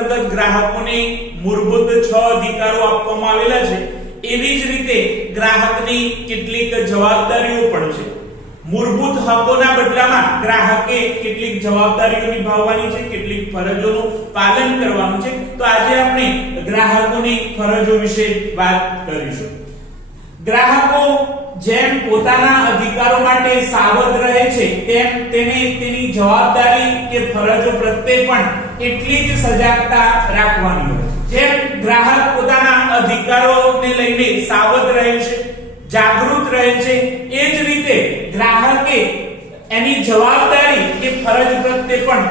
અંતર્ગત ગ્રાહકોને મૂળભૂત 6 અધિકારો આપવામાં આવેલા છે, એવી જ રીતે ગ્રાહકની કેટલીક જવાબદારીઓ પણ છે। મૂળભૂત હકોના બદલામાં ગ્રાહકે કેટલીક જવાબદારીઓ નિભાવવાની છે, કેટલીક ફરજોનું પાલન કરવાનું છે। તો આજે આપણે ગ્રાહકોની ફરજો વિશે વાત કરીશું। ગ્રાહકો જેમ પોતાના અધિકારો માટે સાવધ રહે છે, તેમ તેને તેની જવાબદારી કે ફરજો પ્રત્યે પણ એટલી જ સજાગતા રાખવાની હોય છે। જેમ ગ્રાહક પોતાના અધિકારોને લઈને સાવધ રહે છે, જાગૃત રહે છે, એ જ રીતે ગ્રાહકે એની જવાબદારી કે ફરજ પ્રત્યે પણ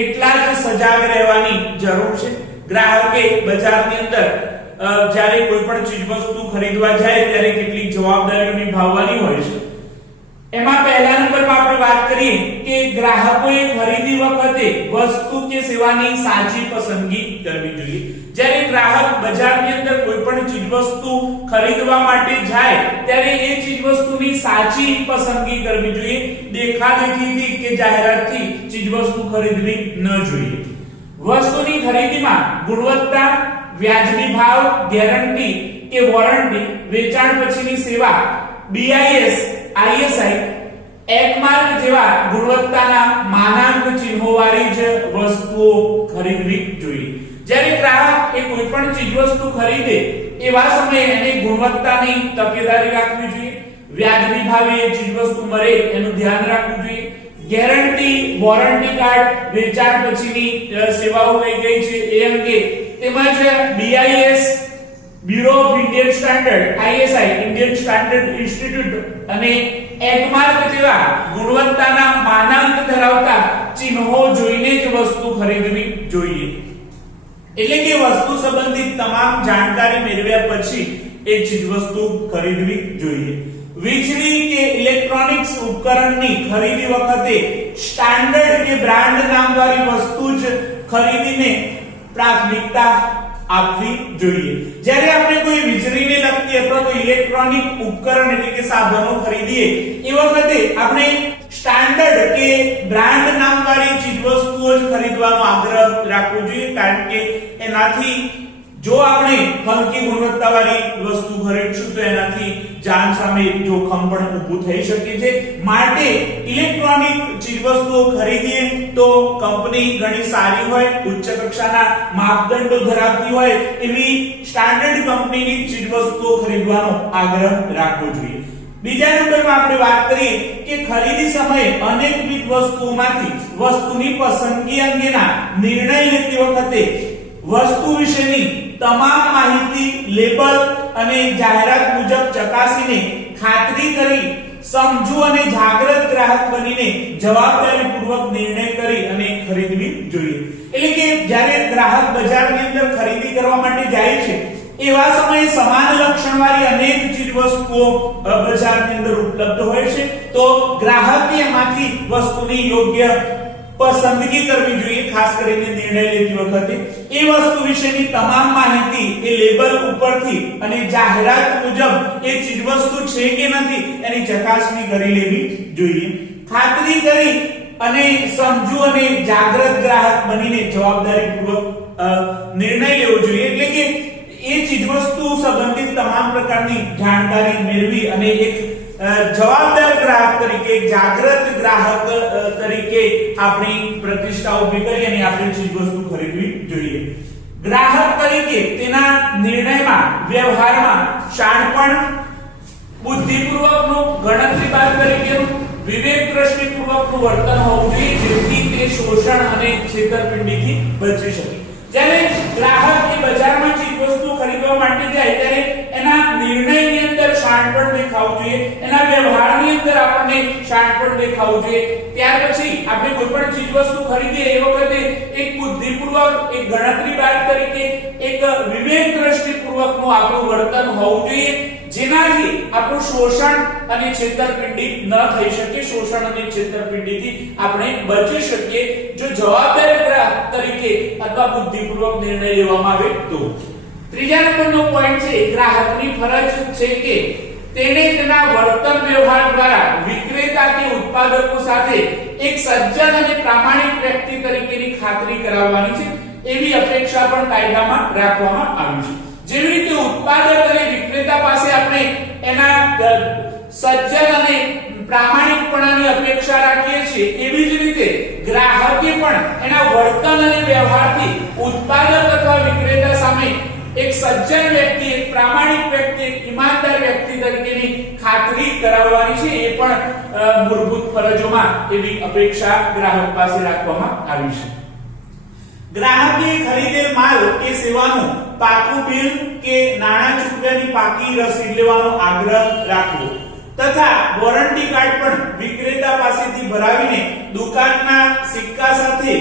એટલા જ સજાગ રહેવાની જરૂર છે। ગ્રાહકે બજારની અંદર જ્યારે કોઈ પણ ચીજ વસ્તુ ખરીદવા જાય ત્યારે કેટલીક જવાબદારીઓ નિભાવવાની હોય છે। એમાં પહેલા નંબરમાં આપણે વાત કરીએ કે ગ્રાહકોએ ખરીદી વખતે વસ્તુ કે સેવાની સાચી પસંદગી કરવી જોઈએ। જ્યારે ગ્રાહક બજારની અંદર કોઈ પણ ચીજ વસ્તુ ખરીદવા માટે જાય ત્યારે એ ચીજ વસ્તુની સાચી પસંદગી કરવી જોઈએ। દેખાદેખીથી કે જાહેરાતથી ચીજ વસ્તુ ખરીદવી ન જોઈએ। વસ્તુની ખરીદીમાં ગુણવત્તા, વ્યાજબી ભાવ, ગેરંટી કે વોરંટી, વેચાણ પછીની સેવા, BIS, ISI, એકમાર્ક જેવા ગુણવત્તાના માનાંક ચિહ્નોવાળી જ વસ્તુઓ ખરીદવી જોઈએ। જ્યારે ગ્રાહક એ કોઈ પણ ચીજ વસ્તુ ખરીદે એવા સમયે એને ગુણવત્તાની તકેદારી રાખવી જોઈએ, વ્યાજબી ભાવે એ ચીજ વસ્તુ મળે એનું ધ્યાન રાખવું જોઈએ, ગેરંટી, વોરંટી કાર્ડ, વેચાણ પછીની સેવાઓ કઈ કઈ છે એ અંગે, તેમજ BIS, bureau of Indian standard, ISI, Indian standard institute અને એકમાર્ક જેવા ગુણવત્તાના માનાંક ધરાવતા ચિહ્નો જોઈને જ વસ્તુ ખરીદવી જોઈએ। એટલે કે વસ્તુ સંબંધિત તમામ જાણકારી મેળવ્યા પછી એ ચીજ વસ્તુ ખરીદવી જોઈએ। વીજળી કે ઇલેક્ટ્રોનિક્સ ઉપકરણની ખરીદી વખતે સ્ટાન્ડર્ડ કે બ્રાન્ડ નામવાળી વસ્તુ જ ખરીદીને પ્રાથમિકતા આપવી જોઈએ। જ્યારે આપણે કોઈ વીજળીને લગતી અથવા તો ઇલેક્ટ્રોનિક ઉપકરણ એટલે કે સાધનો ખરીદીએ એ વખતે આપણે સ્ટાન્ડર્ડ કે બ્રાન્ડ નામવાળી ચીજવસ્તુઓ જ ખરીદવાનો આગ્રહ રાખવો જોઈએ, કારણ કે એનાથી જો આપણે હલકી ગુણવત્તાવાળી વસ્તુ ખરીદશું તો એનાથી જાન સામે જોખમ પણ ઊભું થઈ શકે છે। માટે ઇલેક્ટ્રોનિક ચીજવસ્તુઓ ખરીદીએ તો કંપની ઘણી સારી હોય, ઉચ્ચ કક્ષાના માપદંડો ધરાવતી હોય એવી સ્ટાન્ડર્ડ કંપનીની ચીજવસ્તુઓ ખરીદવાનો આગ્રહ રાખવો જોઈએ। બીજા નંબરમાં આપણે વાત કરીએ કે ખરીદી સમયે અનેકવિધ વસ્તુઓમાંથી વસ્તુની પસંદગી અંગેના નિર્ણય લેતી વખતે વસ્તુ વિશેની તમામ માહિતી લેબલ અને જાહેરાત મુજબ ચકાસીને ખાતરી કરી સમજુ અને જાગૃત ગ્રાહક બનીને જવાબદારીપૂર્વક નિર્ણય કરી અને ખરીદવી જોઈએ। એટલે કે જ્યારે ગ્રાહક બજારની અંદર ખરીદી કરવા માટે જાય છે એવા સમયે સમાન લક્ષણવાળી અનેક ચીજવસ્તુઓ બજારની અંદર ઉપલબ્ધ હોય છે, તો ગ્રાહકે એમાંથી વસ્તુની યોગ્ય પસંદગી કરવી જોઈએ। ખાસ કરીને નિર્ણય લેતી વખતે એ વસ્તુ વિશેની તમામ માહિતી એ લેબલ ઉપરથી અને જાહેરાત મુજબ એ ચીજવસ્તુ છે કે નથી એની ચકાસણી કરી લેવી જોઈએ। ખાતરી કરી અને સમજુ અને જાગૃત ગ્રાહક બનીને જવાબદારીપૂર્વક નિર્ણય લેવો જોઈએ। એટલે કે એ ચીજવસ્તુ સંબંધિત તમામ પ્રકારની જાણકારી મેળવી અને એક જવાબદાર ગ્રાહક તરીકે, જાગૃત ગ્રાહક તરીકે આપણી પ્રતિષ્ઠા ઊભી કરી અને આપણે ચીજવસ્તુ ખરીદવી જોઈએ। ગ્રાહક તરીકે તેના નિર્ણયમાં, વ્યવહારમાં શાણપણ, બુદ્ધિપૂર્વકનું, ગણતરીબાજ તરીકેનું, વિવેક દ્રષ્ટિપૂર્વકનું વર્તન હોવું જોઈએ, જેથી તે શોષણ અને છેતરપિંડીથી બચી શકે। જ્યારે ગ્રાહક એ બજારમાં ચીજવસ્તુ ખરીદવા માટે જાય ત્યારે એના નિર્ણયની અંદર શાણપણ દેખાવું જોઈએ, એના વ્યવહારની અંદર આપણને શાણપણ દેખાવું જોઈએ। ત્યાર પછી આપણે કોઈ પણ ચીજવસ્તુ ખરીદીએ એ વખતે એક બુદ્ધિપૂર્વક, એક ગણતરીબાજ તરીકે, એક વિવેક દ્રષ્ટિપૂર્વકનું આપણું વર્તન હોવું જોઈએ, જેનાથી આપણું શોષણ અને છેતરપિંડી ન થઈ શકે। શોષણ અને છેતરપિંડીથી આપણે બચી શકીએ જો જવાબદાર ગ્રાહક તરીકે અથવા બુદ્ધિપૂર્વક નિર્ણય લેવામાં આવે તો। ત્રીજા નંબરનો પોઈન્ટ છે ગ્રાહકની ફરજ છે કે તેને તેના વર્તન વ્યવહાર દ્વારા વિક્રેતા કે ઉત્પાદકો સાથે એક સજ્જન અને પ્રામાણિક વ્યક્તિ તરીકેની ખાતરી કરાવવાની છે। એવી અપેક્ષા પણ કાયદામાં રાખવામાં આવી છે. જેવી રીતે ઉત્પાદક અને વિક્રેતા પાસે આપણે એના સજ્જન અને પ્રામાણિકપણાની અપેક્ષા રાખીએ છીએ, એવી જ રીતે ગ્રાહકે પણ એના વર્તન અને વ્યવહારથી ઉત્પાદક અથવા વિક્રેતા સામે એક સજ્જન વ્યક્તિ, એક પ્રામાણિક વ્યક્તિ, એક ઈમાનદાર વ્યક્તિ તરીકેની ખાતરી કરાવવાની છે. એ પણ મૂળભૂત ફરજોમાં એવી અપેક્ષા ગ્રાહક પાસે રાખવામાં આવી છે. ગ્રાહકે ખરીદેલ માલ કે સેવાનું પાકું બિલ કે નાણાં ચૂકવ્યાની પાકી રસીદ લેવાનો આગ્રહ રાખવો તથા વોરંટી કાર્ડ પણ વિક્રેતા પાસેથી ભરાવીને દુકાનના સિક્કા સાથે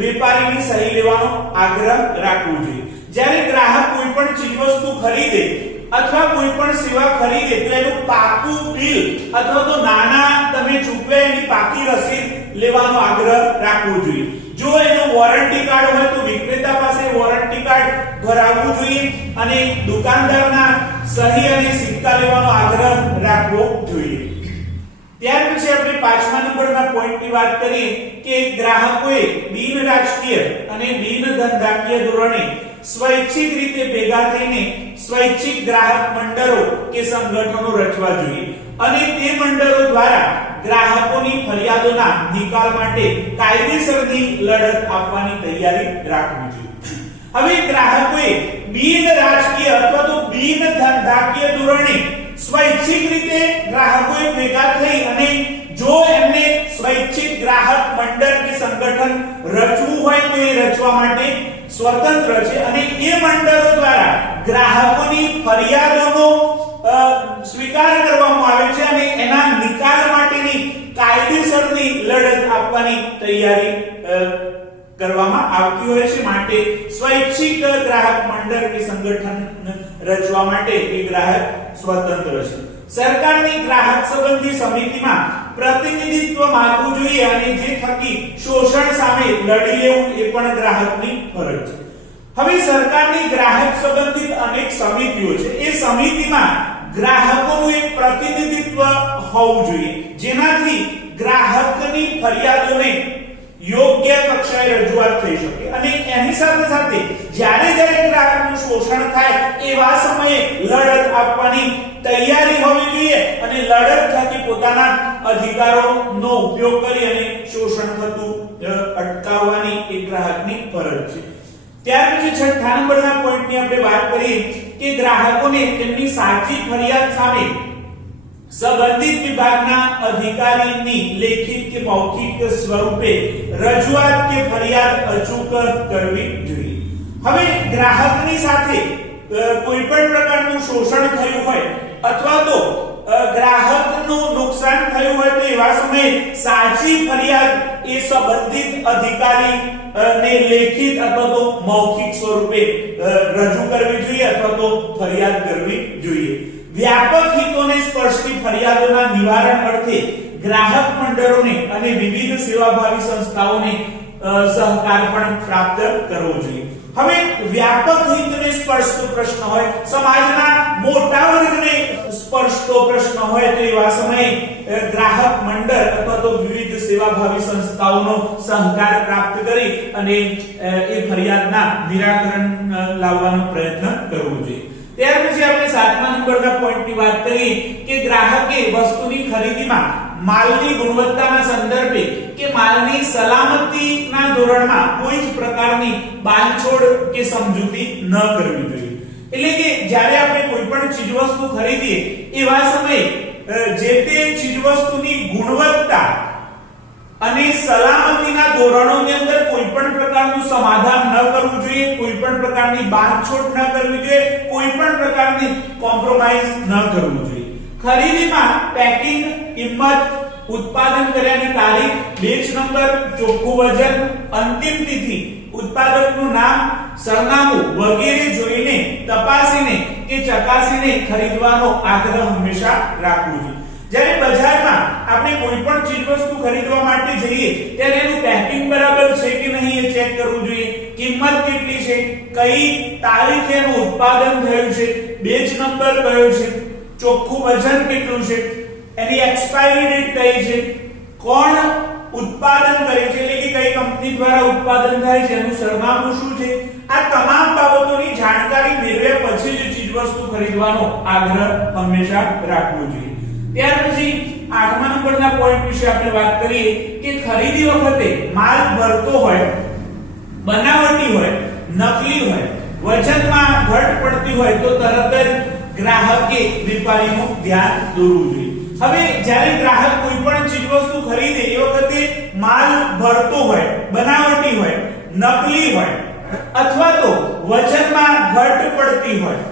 વેપારીની સહી લેવાનો આગ્રહ રાખવો જોઈએ. જ્યારે ગ્રાહક કોઈ પણ ચીજવસ્તુ ખરીદે અથવા કોઈ પણ સેવા ખરીદે તો એનું પાકું બિલ અથવા તો નાણાં તમે ચૂકવ્યા એની પાકી રસીદ લેવાનો આગ્રહ રાખવો જોઈએ. જો એનો વોરંટી કાર્ડ હોય તો વિક્રેતા પાસે વોરંટી કાર્ડ ભરાવવું જોઈએ અને દુકાનદારના સહી અને સિક્કા લેવાનો આગ્રહ રાખવો જોઈએ. ત્યાર પછી આપણે 5મા નંબરના પોઈન્ટની વાત કરીએ કે ગ્રાહકોએ બિન રાજકીય અને બિન ધંધાકીય ધોરણે સ્વૈચ્છિક રીતે ભેગા થઈને સ્વૈચ્છિક ગ્રાહક મંડળો કે સંગઠનો રચવા જોઈએ અને તે મંડળો દ્વારા ગ્રાહકોની ફરિયાદોના નિકાલ માટે કાયદેસરની લડત આપવાની તૈયારી રાખવી જોઈએ. હવે ગ્રાહકોએ બિન રાજકીય અથવા તો બિન ધંધાકીય ધોરણે સ્વૈચ્છિક રીતે ગ્રાહકોએ ભેગા થઈ અને જો એમને સ્વૈચ્છિક ગ્રાહક મંડળ કે સંગઠન રચવું હોય તો એ રચવા માટે સ્વતંત્ર છે અને એ મંડળો દ્વારા ગ્રાહકોની ફરિયાદોનો સ્વીકાર કરવામાં આવે છે અને એના નિકાલ માટેની કાયદેસરની લડત આપવાની તૈયારી કરવામાં આવતી હોય છે. માટે સ્વૈચ્છિક ગ્રાહક મંડળ કે સંગઠન રચવા માટે એ ગ્રાહક સ્વતંત્ર છે. સરકારની ગ્રાહક સંબંધી સમિતિમાં પ્રતિનિધિત્વ માંગવું જોઈએ અને જે થકી શોષણ સામે લડી લેવું એ પણ ગ્રાહકની ફરજ છે. હવે સરકારની ગ્રાહક સંબંધિત અનેક સમિતિઓ છે. એ સમિતિમાં ગ્રાહકોનું એક પ્રતિનિધિત્વ હોવું જોઈએ જેનાથી ગ્રાહકની ફરિયાદોને યોગ્ય કક્ષાએ રજૂઆત થઈ શકે અને એની સાથે સાથે જ્યારે ગ્રાહકનું શોષણ થાય એવા સમયે લડત આપવાની તૈયારી હોવી જોઈએ અને લડત થકી પોતાના અધિકારોનો ઉપયોગ કરી અને શોષણ થતું અટકાવવાની એ ગ્રાહકની ફરજ છે. ત્યાર પછી 6થા નંબરના પોઈન્ટની આપણે વાત કરીએ કે ગ્રાહકોને તેમની સાચી ફરિયાદ સામે સંબંધિત વિભાગના અધિકારીની લેખિત કે મૌખિક સ્વરૂપે રજૂઆત કે ફરિયાદ અચૂક કરવી જોઈએ. હવે ગ્રાહકની સાથે કોઈ પણ પ્રકારનું શોષણ થયું હોય અથવા તો ગ્રાહકનું નુકસાન થયું હોય તો એવા સમયે સાચી ફરિયાદ એ સંબંધિત અધિકારી ને લેખિત અથવા તો મૌખિક સ્વરૂપે રજૂ કરવી જોઈએ અથવા તો ફરિયાદ કરવી જોઈએ. વ્યાપક હિતોને સ્પર્શતી ફરિયાદોના નિવારણ અર્થે ગ્રાહક મંડળોને અને વિવિધ સેવાભાવી સંસ્થાઓને સહકાર પણ પ્રાપ્ત કરવો જોઈએ. હવે વ્યાપક હિતને સ્પર્શતો પ્રશ્ન હોય, સમાજના મોટા વર્ગને સ્પર્શતો પ્રશ્ન હોય તો એવા સમયે ગ્રાહક મંડળ અથવા તો વિવિધ સેવાભાવી સંસ્થાઓનો સહકાર પ્રાપ્ત કરી અને એ ફરિયાદના નિરાકરણ લાવવાનો પ્રયત્ન કરવો જોઈએ. ત્યાર પછી આપણે 7મા નંબરના પોઈન્ટની વાત કરીએ કે ગ્રાહકે વસ્તુની ખરીદીમાં માલની ગુણવત્તાના સંદર્ભે કે માલની સલામતીના ધોરણમાં કોઈ જ પ્રકારની બાંધછોડ કે સમજૂતી ન કરવી જોઈએ. એટલે કે જ્યારે આપણે કોઈ પણ ચીજવસ્તુ ખરીદીએ એવા સમયે જે તે ચીજવસ્તુની ગુણવત્તા અને સલામતીના ધોરણોની અંદર કોઈ પણ પ્રકારનું સમાધાન ન કરવું જોઈએ, કોઈ પણ પ્રકારની બાંધછોડ ન કરવી જોઈએ, કોઈ પણ પ્રકારની કોમ્પ્રોમાઇઝ ન કરવું જોઈએ. ખરીદીમાં પેકિંગ, કિંમત, ઉત્પાદન કર્યાની તારીખ, બેચ નંબર, ચોખ્ખું વજન, અંતિમ તિથિ, ઉત્પાદકનું નામ, સરનામું વગેરે જોઈને તપાસીને કે ચકાસીને ખરીદવાનો આગ્રહ હંમેશા રાખવો જોઈએ. જ્યારે બજારમાં આપણે કોઈ પણ ચીજવસ્તુ ખરીદવા માટે જઈએ ત્યારે એનું પેકિંગ બરાબર છે કે નહીં એ ચેક કરવું જોઈએ. કિંમત કેટલી છે, કઈ તારીખે એનું ઉત્પાદન થયું છે, બેચ નંબર કયો છે, ચોખ્ખું વજન કેટલું છે, એની એક્સપાયરી ડેટ કઈ છે, કોણ ઉત્પાદન કરે છે એટલે કે કઈ કંપની દ્વારા ઉત્પાદન થાય છે, એનું સરનામું શું છે, આ તમામ બાબતોની જાણકારી મેળવ્યા પછી જ ચીજવસ્તુ ખરીદવાનો આગ્રહ હંમેશા રાખવો જોઈએ. ત્યાર પછી 8મા નંબરના પોઈન્ટ વિશે આપણે વાત કરીએ કે ખરીદી વખતે માલ ભરતો હોય, બનાવટી હોય, નકલી હોય, વજનમાં ઘટ પડતી હોય તો તરત જ ગ્રાહકે વેપારીનું ધ્યાન દોરવું જોઈએ. હવે જ્યારે ગ્રાહક કોઈ પણ ચીજવસ્તુ ખરીદે એ વખતે માલ ભરતો હોય, બનાવટી હોય, નકલી હોય અથવા તો વજનમાં ઘટ પડતી હોય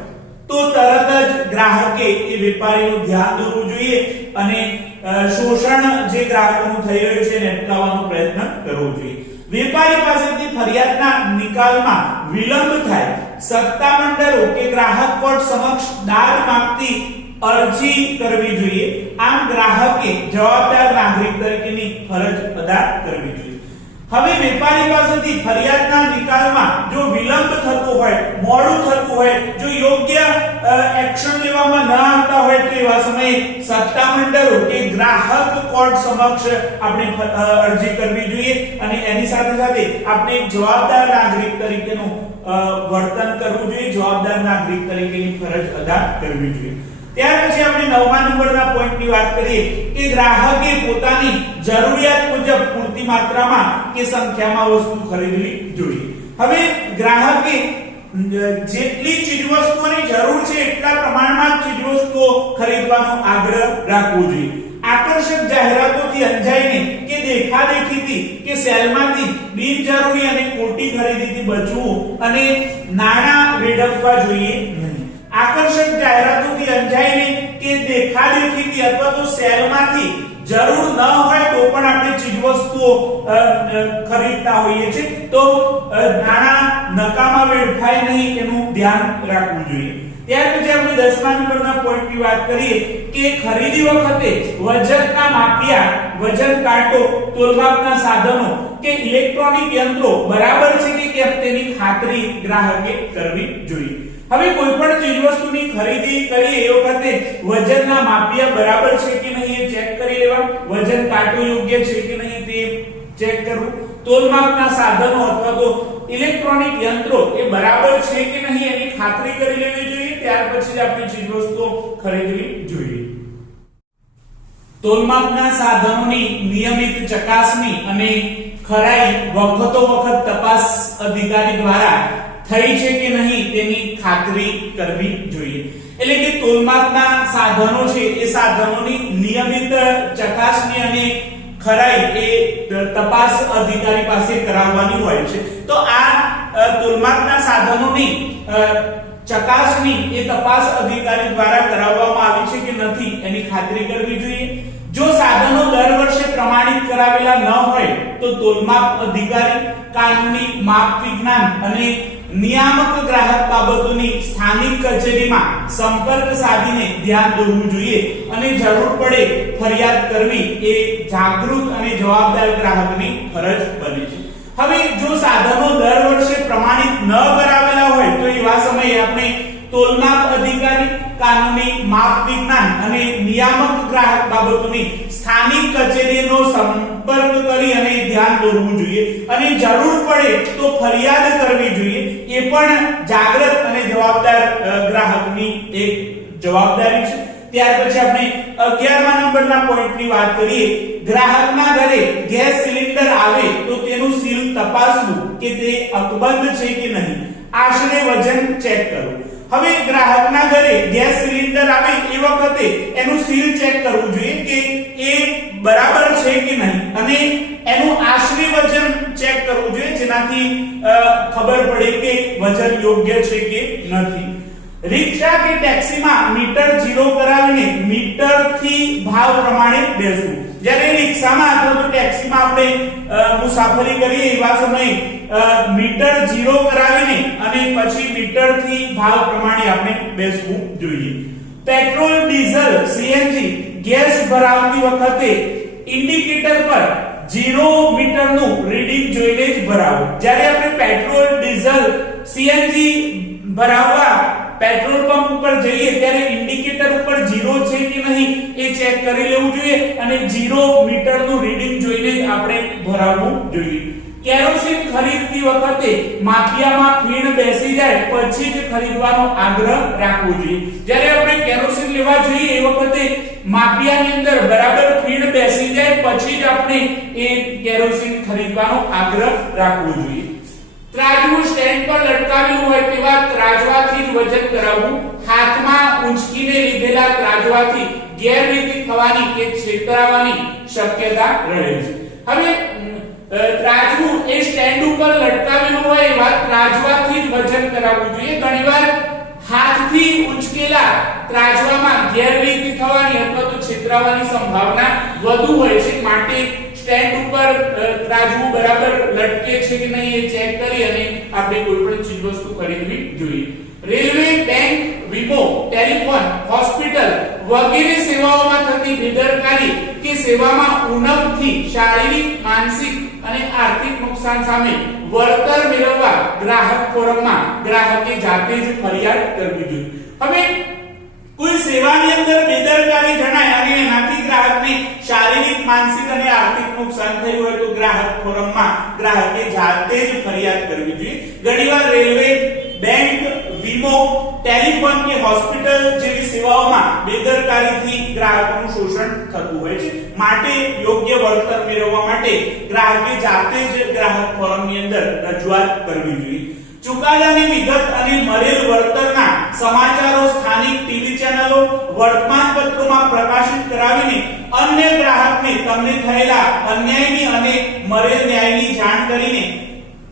તો તરત જ ગ્રાહકે એ વેપારીનું ધ્યાન દોરવું જોઈએ અને શોષણ જે ગ્રાહકોનું થઈ રહ્યું છે એને અટકાવવાનો પ્રયત્ન કરવો જોઈએ. વેપારી પાસેથી ફરિયાદના નિકાલમાં વિલંબ થાય, સત્તામંડળો કે ગ્રાહક કોર્ટ સમક્ષ દાદ માંગતી અરજી કરવી જોઈએ. આમ ગ્રાહકે જવાબદાર નાગરિક તરીકેની ફરજ અદા કરવી જોઈએ. હવે વેપારી પાસેથી ફરિયાદના નિકાલમાં જો વિલંબ થતો હોય, મોડું થતું હોય, જો યોગ્ય એક્શન લેવામાં ન આવતા હોય તો એવા સમયે સત્તામંડળો કે ગ્રાહક કોર્ટ સમક્ષ આપણે અરજી કરવી જોઈએ અને એની સાથે સાથે આપણે જવાબદાર નાગરિક તરીકેનું વર્તન કરવું જોઈએ, જવાબદાર નાગરિક તરીકેની ફરજ અદા કરવી જોઈએ. ત્યાર પછી આપણે 9મા નંબરના પોઈન્ટની વાત કરીએ કે ગ્રાહકે પોતાની જરૂરિયાત મુજબ પૂરતી માત્રામાં કે સંખ્યામાં વસ્તુ ખરીદવી જોઈએ. હવે ગ્રાહકે જેટલી ચીજવસ્તુઓની જરૂર છે એટલા પ્રમાણમાં ચીજવસ્તુઓ ખરીદવાનો આગ્રહ રાખવો જોઈએ. આકર્ષક જાહેરાતોથી અંજાઈને કે દેખાદેખીથી કે સેલમાંથી બિનજરૂરી અને ખોટી ખરીદીથી બચવું અને નાણાં વેડફવા જોઈએ નહીં. આકર્ષક જાહેરાતોથી અંજાઈને કે દેખાદેખીથી અથવા તો સેલમાંથી જરૂર ન હોય તો પણ આપણે ચીજવસ્તુઓ ખરીદતા હોઈએ છીએ તો નાણાં નકામા વેડફાય નહીં એનું ધ્યાન રાખવું જોઈએ. ત્યાર પછી આપણે 10મા નંબરના પોઈન્ટની વાત કરીએ કે ખરીદી વખતે વજનના માપિયા, વજન કાંટો, તોલમાપના સાધનો કે ઇલેક્ટ્રોનિક યંત્રો બરાબર છે કે કેમ તેની ખાતરી ગ્રાહકે કરવી જોઈએ. હવે કોઈ પણ ચીજવસ્તુની ખરીદી કરીએ એ વખતે વજનના માપિયા બરાબર છે કે નહીં એ ચેક કરી લેવા, વજન કાંટો યોગ્ય છે કે નહીં તે ચેક કરવું, તોલમાપના સાધનો અથવા તો ઇલેક્ટ્રોનિક યંત્રો એ બરાબર છે કે નહીં એની ખાતરી કરી લેવી જોઈએ. ત્યાર પછી જ આપણે ચીજવસ્તુઓ ખરીદવી જોઈએ. તોલમાપના સાધનોની નિયમિત ચકાસણી અને ખરાઈ વખતો વખત તપાસ અધિકારી દ્વારા થઈ છે કે નહીં તેની ખાતરી કરવી જોઈએ. એટલે કે તોલમાપના સાધનો છે એ સાધનોની નિયમિત ચકાસણી અને ખરાઈ એ તપાસ અધિકારી પાસે કરાવવાની હોય છે. તો આ તોલમાપના સાધનોની ચકાસણી એ તપાસ અધિકારી દ્વારા કરાવવામાં આવી છે કે નથી એની ખાતરી કરવી જોઈએ. જો સાધનો દર વર્ષે પ્રમાણિત કરાવેલા ન હોય તો તોલમાપ અધિકારી કાનૂની માપ વિજ્ઞાન અને નિયામક ગ્રાહક બાબતોની સ્થાનિક કચેરીમાં સંપર્ક સાધીને ધ્યાન દોરવું જોઈએ અને જરૂર પડે ફરિયાદ કરવી એ જાગૃત અને જવાબદાર ગ્રાહકની ફરજ બને છે. હવે જો સાધનો દર વર્ષે પ્રમાણિત ન કરાવેલા હોય તો એવા સમયે આપણે તોલમાપ અધિકારી, કાનૂની માપ વિજ્ઞાન અને નિયામક ગ્રાહક બાબતોની સ્થાનિક કચેરીનો સંપર્ક કરી અને ધ્યાન દોરવું જોઈએ અને જરૂર પડે તો ફરિયાદ કરવી જોઈએ. એ પણ જાગૃત અને જવાબદાર ગ્રાહકની એક જવાબદારી છે. ત્યાર પછી આપણે 11મા નંબરના પોઈન્ટની વાત કરીએ. ગ્રાહકના ઘરે ગેસ સિલિન્ડર આવે તો તેનું સીલ તપાસવું કે તે અકબંધ છે કે નહીં, આશરે વજન ચેક કરવું. હવે ગ્રાહકના ઘરે ગેસ સિલિન્ડર આવે એ વખતે એનું સીલ ચેક કરવું જોઈએ કે એ બરાબર છે કે નહીં અને એનું આશરે વજન ચેક કરવું જોઈએ જેનાથી ખબર પડે કે વજન યોગ્ય છે કે નથી. રિક્ષા કે ટેક્સીમાં મીટર ઝીરો કરાવીને મીટરથી ભાવ પ્રમાણે બેસવું. જ્યારે રિક્ષામાં અથવા તો ટેક્સીમાં આપણે મુસાફરી કરીએ એવા સમયે મીટર ઝીરો કરાવીને અને પછી મીટરથી ભાવ પ્રમાણે આપણે બેસવું જોઈએ. પેટ્રોલ, ડીઝલ, સીએનજી ગેસ ભરાવતી વખતે ઇન્ડિકેટર પર 0 મીટરનું રીડિંગ જોઈને જ ભરાવો. જ્યારે આપણે પેટ્રોલ, ડીઝલ, સીએનજી ભરાવવા પેટ્રોલ પંપ ઉપર જઈએ ત્યારે ઇન્ડિકેટર ઉપર 0 છે કે નહીં એ ચેક કરી લેવું જોઈએ અને 0 મીટરનું રીડિંગ જોઈને જ આપણે ભરાવવું જોઈએ. કેરોસીન ખરીદતી વખતે માફિયામાં ફીણ બેસી જાય પછી જ ખરીદવાનો આગ્રહ રાખવો જોઈએ. જ્યારે આપણે કેરોસીન લેવા જઈએ એ વખતે માફિયાની અંદર બરાબર ફીણ બેસી જાય પછી જ આપણે એ કેરોસીન ખરીદવાનો આગ્રહ રાખવો જોઈએ. ત્રાજવું સ્ટેન્ડ પર લટકાવેલું હોય તેવા ત્રાજવાથી જ વજન કરાવવું. હાથમાં ઊંચકીને લીધેલા ત્રાજવાથી ગેરરીતિ થવાની કે છેતરાવાની શક્યતા રહે છે. હવે ત્રાજવું એ સ્ટેન્ડ ઉપર લટકાવેલું હોય એવા ત્રાજવાથી જ વજન કરાવવું જોઈએ. ઘણીવાર હાથથી ઉંચકેલા ત્રાજવામાં ગેરરીતિ થવાની અથવા તો છેતરાવાની સંભાવના વધુ હોય છે. માટે સ્ટેન્ડ ઉપર ત્રાજવું બરાબર લટકે છે કે નહીં એ ચેક કરી અને આપણે કોઈ પણ ચીજ વસ્તુ ખરીદવી જોઈએ. રેલવે, બેંક, વીમો, ટેલિફોન, હોસ્પિટલ વગેરે સેવાઓમાં થતી બેદરકારી કે સેવામાં ઉણપથી શારીરિક, માનસિક અને આર્થિક નુકસાન સામે વળતર મેળવવા ગ્રાહક ફોરમમાં ગ્રાહકે જાતે જ ફરિયાદ કરવી જોઈએ. હવે કોઈ સેવાની અંદર બેદરકારી જણાય અને એનાથી ગ્રાહકને શારીરિક, માનસિક અને આર્થિક નુકસાન થયું હોય તો ગ્રાહક ફોરમમાં ગ્રાહકે જાતે જ ફરિયાદ કરવી જોઈએ. ઘણીવાર રેલવે, બેંક, વીમો, ટેલિફોન કે હોસ્પિટલ જેવી સેવાઓમાં બેદરકારીથી ગ્રાહકોનું શોષણ થતું હોય છે. માટે યોગ્ય વળતર મેળવવા માટે ગ્રાહકે જાતે જ ગ્રાહક ફોરમની અંદર રજૂઆત કરવી જોઈએ. ચુકાદાની વિગત અને મરેલ વળતરના સમાચારો સ્થાનિક ટીવી ચેનલો, વર્તમાનપત્રોમાં પ્રકાશિત કરાવીને અન્ય ગ્રાહકને તમને થયેલા અન્યાયની અને મરેલ ન્યાયની જાણ કરીને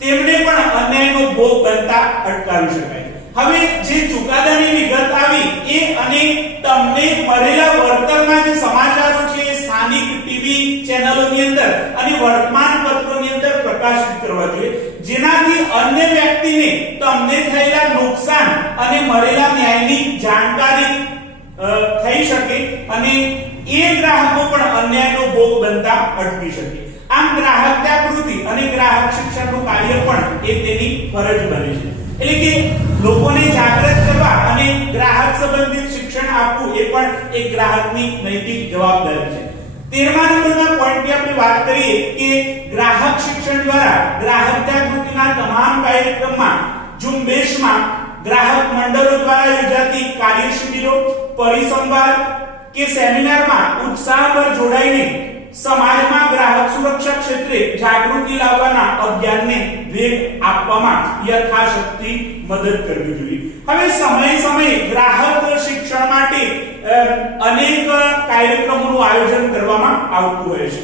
તેમને પણ અન્યાયનો ભોગ બનતા અટકાવી શકાય. હવે જે ચુકાદાની વિગત આવી એ અને તમને મળેલા વળતરના જે સમાચારો છે એ સ્થાનિક ટીવી ચેનલોની અંદર અને વર્તમાનપત્રોની અંદર પ્રકાશિત કરવા જોઈએ, જેનાથી અન્ય વ્યક્તિને તમને થયેલા નુકસાન અને મળેલા ન્યાયની જાણકારી થઈ શકે અને એ ગ્રાહકો પણ અન્યાયનો ભોગ બનતા અટકી શકે. આમ ગ્રાહક જાગૃતિ અને ગ્રાહક શિક્ષણનું કાર્ય પણ એ તેની ફરજ બને છે. એટલે કે લોકોને જાગૃત કરવા અને ગ્રાહક સંબંધિત શિક્ષણ આપવું એ પણ એક ગ્રાહકની નૈતિક જવાબદારી છે. 13મા નંબરના પોઈન્ટની આપણે વાત કરીએ કે ગ્રાહક શિક્ષણ દ્વારા ગ્રાહક જાગૃતિના તમામ કાર્યક્રમમાં, ઝુંબેશમાં, ગ્રાહક મંડળો દ્વારા યોજાતી કાર્યશિબિરો, પરિસંવાદ કે સેમિનારમાં ઉત્સાહભર જોડાઈને સમાજમાં ગ્રાહક સુરક્ષા ક્ષેત્રે જાગૃતિ લાવવાના અભિયાનને વેગ આપવામાં યથાશક્તિ મદદ કરવી જોઈએ. હવે સમયે ગ્રાહક શિક્ષણ માટે અનેક કાર્યક્રમોનું આયોજન કરવામાં આવતું હોય છે.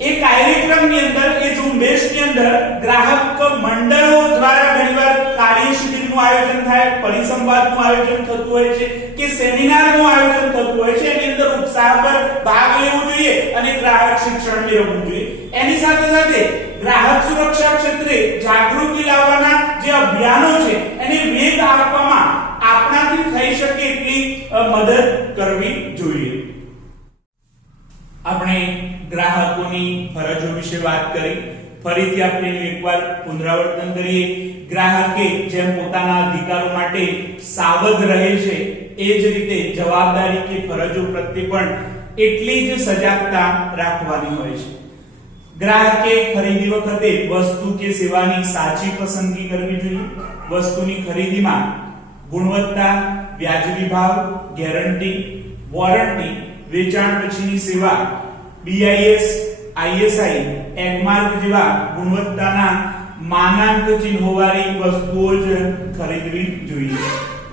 એ કાર્યક્રમની અંદર, એ ઝુંબેશની અંદર ગ્રાહક મંડળો દ્વારા ઘણીવાર કાર્યશિબિરનું આયોજન થાય, પરિસંવાદનું આયોજન થતું હોય છે કે સેમિનારનું આયોજન થતું હોય છે. એની અંદર ઉત્સાહભર ભાગ લેવો જોઈએ અને ગ્રાહક શિક્ષણ મેળવવું જોઈએ. એની સાથે સાથે ગ્રાહક સુરક્ષા ક્ષેત્રે જાગૃતિ લાવવાના જે અભિયાનો છે એને વેગ આપવામાં આપણાથી થઈ શકે એટલી મદદ કરવી જોઈએ. આપણે ગ્રાહકોની ફરજો વિશે વાત કરી. ફરીથી આપણે એકવાર પુનરાવર્તન કરીએ. ગ્રાહકે જેમ પોતાના અધિકારો માટે સાવધ રહે છે એ જ રીતે જવાબદારી કે ફરજો પ્રત્યે પણ એટલી જ સજાગતા રાખવાની હોય છે. ગ્રાહકે ખરીદી વખતે વસ્તુ કે સેવાની સાચી પસંદગી કરવી જોઈએ. વસ્તુની ખરીદીમાં ગુણવત્તા, વ્યાજબી ભાવ, ગેરંટી, વોરંટી, વેચાણ પછીની સેવા, BIS, ISI, એગમાર્ક જેવા ગુણવત્તાના માનાંક ચિહ્નોવાળી વસ્તુઓ જ ખરીદવી જોઈએ.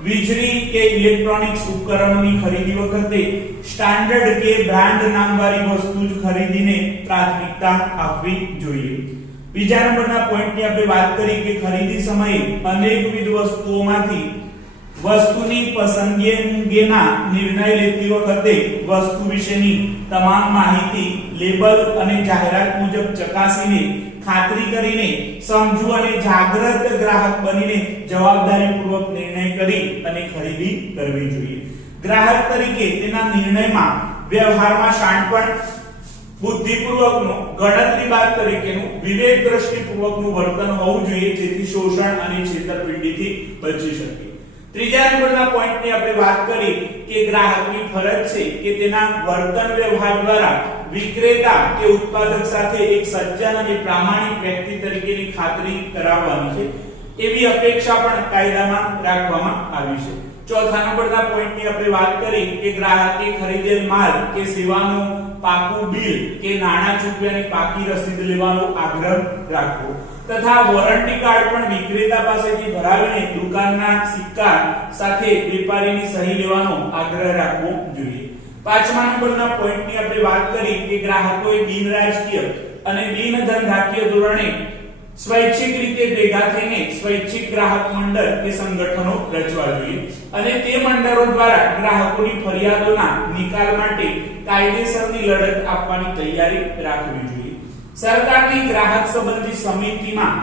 વીજળી કે ઇલેક્ટ્રોનિક્સ ઉપકરણોની ખરીદી વખતે સ્ટાન્ડર્ડ કે બ્રાન્ડ નામવાળી વસ્તુ જ ખરીદીને પ્રાથમિકતા આપવી જોઈએ. બીજા નંબરના પોઈન્ટની આપણે વાત કરી કે ખરીદી સમયે અનેકવિધ વસ્તુઓમાંથી વસ્તુની પસંદગી અંગેના નિર્ણય લેતી વખતે વસ્તુ વિશેની તમામ માહિતી લેબલ અને જાહેરાત મુજબ ચકાસીને ખાતરી કરીને સમજુ અને જાગૃત ગ્રાહક બનીને જવાબદારીપૂર્વક નિર્ણય કરી અને ખરીદી કરવી જોઈએ. ગ્રાહક તરીકે તેના નિર્ણયમાં વ્યવહારમાં શાણપણ, બુદ્ધિપૂર્વકનું, ગણતરીબાજ તરીકેનું, વિવેક દ્રષ્ટિપૂર્વકનું વર્તન હોવું જોઈએ, જેથી શોષણ અને છેતરપિંડીથી બચી શકે. ત્રીજા નંબરના પોઈન્ટની આપણે વાત કરી કે ગ્રાહકની ફરજ છે કે તેના વર્તન વ્યવહાર દ્વારા વિક્રેતા કે ઉત્પાદક સાથે એક સજ્જન અને પ્રામાણિક વ્યક્તિ તરીકેની ખાતરી કરાવવાની છે, એવી અપેક્ષા પણ કાયદામાં રાખવામાં આવી છે. ચોથા નંબરના પોઈન્ટની આપણે વાત કરી કે ગ્રાહકે ખરીદેલ માલ કે સેવાનું પાકું બિલ કે નાણાં ચૂકવ્યાની પાકી રસીદ લેવાનો આગ્રહ રાખવો તથા વોરંટી કાર્ડ પણ વિક્રેતા પાસેથી ભરાવીને દુકાનના સિક્કા સાથે વેપારીની સહી લેવાનો આગ્રહ રાખવો જોઈએ. પાંચમા નંબરના પોઈન્ટની આપણે વાત કરી કે ગ્રાહકોએ બિનરાજકીય અને બિનધંધાકીય ધોરણે સ્વૈચ્છિક રીતે ભેગા થઈને સ્વૈચ્છિક ગ્રાહક મંડળ કે સંગઠનો રચવા જોઈએ અને તે મંડળો દ્વારા ગ્રાહકોની ફરિયાદોના નિકાલ માટે કાયદેસરની લડત આપવાની તૈયારી રાખવી જોઈએ. સરકારની ગ્રાહક સંબંધી સમિતિમાં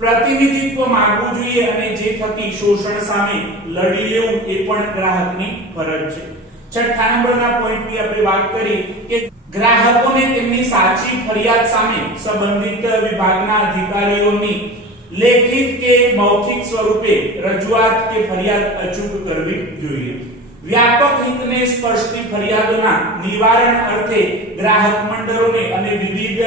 પ્રતિનિધિત્વ માંગવું જોઈએ અને જે થકી શોષણ સામે લડી લેવું એ પણ ગ્રાહકની ફરજ છે. છઠ્ઠા નંબરના પોઈન્ટની આપણે વાત કરી કે ગ્રાહકોને તેમની સાચી ફરિયાદ સામે સંબંધિત વિભાગના અધિકારીઓની લેખિત કે મૌખિક સ્વરૂપે રજૂઆત કે ફરિયાદ અચૂક કરવી જોઈએ. વ્યાપક હિતને સ્પર્શતી ફરિયાદોના નિવારણ અર્થે ગ્રાહક મંડળોને અને વિવિધ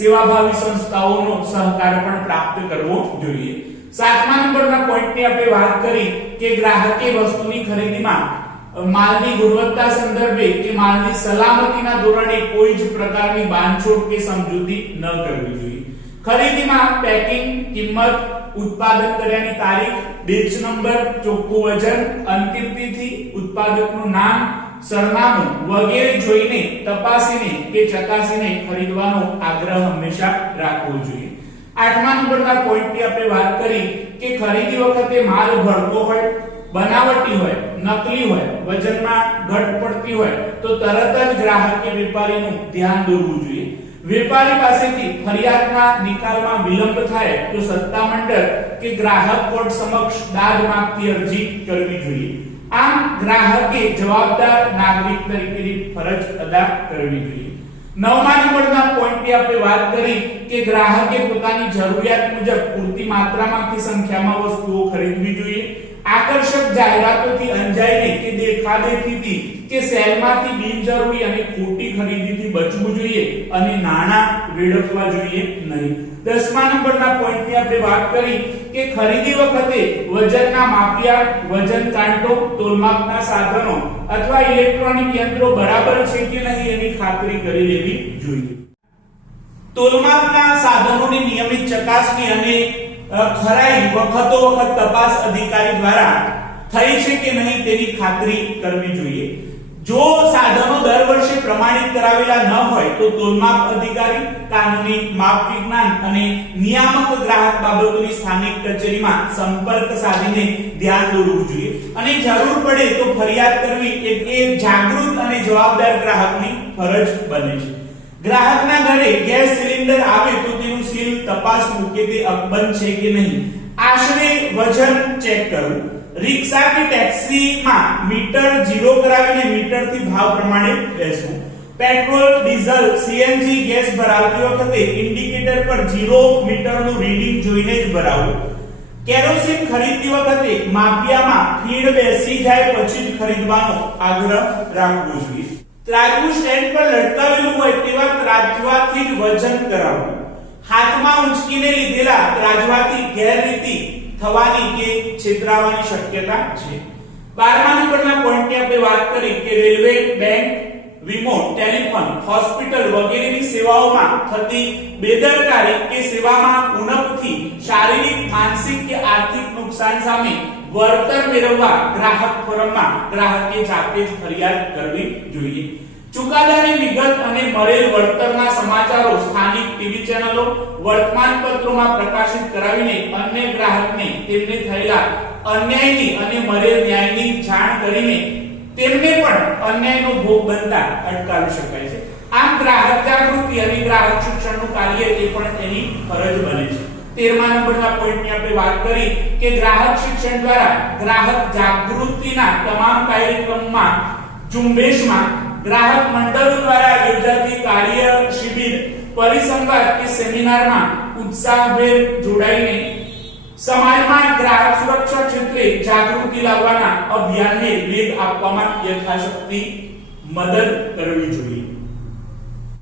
સેવાભાવી સંસ્થાઓનો સહકાર પણ પ્રાપ્ત કરવો જોઈએ. સાતમા નંબરના પોઈન્ટની આપણે વાત કરી કે ગ્રાહકે વસ્તુની ખરીદીમાં માલની ગુણવત્તા સંદર્ભે કે માલની સલામતીના ધોરણે કોઈ જ પ્રકારની બાંધછોડ કે સમજૂતી ન કરવી જોઈએ. ખરીદીમાં પેકિંગ, કિંમત, ઉત્પાદન કર્યાની તારીખ, બેચ નંબર, ચોખ્ખું વજન, અંતિમ તિથિ, ઉત્પાદકનું નામ, સરનામું વગેરે જોઈને તપાસીને કે ચકાસીને ખરીદવાનો આગ્રહ હંમેશા રાખવો જોઈએ. આઠમા નંબરના પોઈન્ટની આપણે વાત કરી કે ખરીદી વખતે માલ ભડકો હોય, બનાવટી હોય, નકલી હોય, વજનમાં ઘટ પડતી હોય તો તરત જ ગ્રાહકે વેપારીનું ધ્યાન દોરવું જોઈએ. વેપારી પાસેથી ફરિયાદના નિકાલમાં વિલંબ થાય તો સત્તામંડળ કે ગ્રાહક કોર્ટ સમક્ષ દાદ માંગતી અરજી કરવી જોઈએ. આમ ગ્રાહકે જવાબદાર નાગરિક તરીકેની ફરજ અદા કરવી જોઈએ. નવમા નંબરના પોઈન્ટની આપણે વાત કરી કે ગ્રાહકે પોતાની જરૂરિયાત મુજબ પૂરતી માત્રામાં કે સંખ્યામાં વસ્તુઓ ખરીદવી જોઈએ. આકર્ષક જાહેરાતોથી અંજાઈને કે દેખાદેખીથી કે સેલમાંથી બિનજરૂરી અને ખોટી ખરીદીથી બચવું જોઈએ અને નાણાં વેડફવા જોઈએ નહીં. દસમા નંબરના પોઈન્ટની આપણે વાત કરી કે ખરીદી વખતે વજનના માપિયા, વજન કાંટો, તોલમાપના સાધનો અથવા ઇલેક્ટ્રોનિક યંત્રો બરાબર છે કે નહીં એની ખાતરી કરી લેવી જોઈએ. તોલમાપના સાધનોની નિયમિત ચકાસણી અને ખરાઈ વખતો વખત તપાસ અધિકારી દ્વારા થઈ છે કે નહીં તેની ખાતરી કરવી જોઈએ. જો સાધનો દર વર્ષે પ્રમાણિત કરાવેલા ન હોય તો તોલમાપ અધિકારી, કાનૂની માપ વિજ્ઞાન અને નિયામક ગ્રાહક બાબતોની સ્થાનિક કચેરીમાં સંપર્ક સાધીને ધ્યાન દોરવું જોઈએ અને જરૂર પડે તો ફરિયાદ કરવી એ જાગૃત અને જવાબદાર ગ્રાહકની ફરજ બને છે. ગ્રાહકના ઘરે ગેસ સિલિન્ડર આવે તો તેનું સીલ તપાસવું કે તે અકબંધ છે કે નહીં. આશરે વજન ચેક કરવું. રિક્ષા કે ટેક્સીમાં મીટર ઝીરો કરાવીને મીટરથી ભાવ પ્રમાણે બેસવું. પેટ્રોલ, ડીઝલ, સીએનજી ગેસ ભરાવતી વખતે ઇન્ડિકેટર પર 0 મીટરનું રીડિંગ જોઈને જ ભરાવવું. કેરોસીન ખરીદતી વખતે માપિયામાં ફીણ બેસી જાય પછી જ ખરીદવાનો આગ્રહ રાખવો જોઈએ. ત્રાજવું સ્ટેન્ડ પર લટકાવેલું હોય તેવા ત્રાજવાથી જ વજન કરાવવું. હાથમાં ઉંચકીને લીધેલા ત્રાજવાથી ગેરરીતિ થવાની કે છેતરાવાની શક્યતા છે. 12મા નંબરના પોઈન્ટની આપણે વાત કરી કે રેલવે, બેંક, વીમો, ટેલિફોન, હોસ્પિટલ વગેરેની સેવાઓમાં થતી બેદરકારી કે સેવામાં ઉણપથી શારીરિક, માનસિક કે આર્થિક નુકસાન સામે વળતર મેળવવા ગ્રાહક ફોરમમાં ગ્રાહકે જાતે જ ફરિયાદ કરવી જોઈએ. ચુકાદાની વિગત અને મળેલ વળતરના સમાચારો સ્થાનિક ટીવી ચેનલો, વર્તમાન પત્રોમાં પ્રકાશિત કરાવીને અન્ય ગ્રાહકને તેમને થયેલા અન્યાયની અને મળેલ ન્યાયની જાણ કરીને તેમને પણ અન્યાયનો ભોગ બનતા અટકાવી શકાય છે. આમ ગ્રાહક જાગૃતિ અને ગ્રાહક શિક્ષણનું કાર્ય એ પણ એની ફરજ બને છે. 13મા નંબરના પોઈન્ટની આપણે વાત કરી કે ગ્રાહક શિક્ષણ દ્વારા ગ્રાહક જાગૃતિના તમામ કાર્યક્રમમાં ઝુંબેશમાં ગ્રાહક મંડળ દ્વારા યોજાતી કાર્ય શિબિર, પરિસંવાદ કે સેમિનારમાં ઉત્સાહભેર જોડાઈને સમાજમાં ગ્રાહક સુરક્ષા ક્ષેત્રે જાગૃતિ લાવવાના અભિયાનને વેગ આપવામાં યથાશક્તિ મદદ કરવી જોઈએ।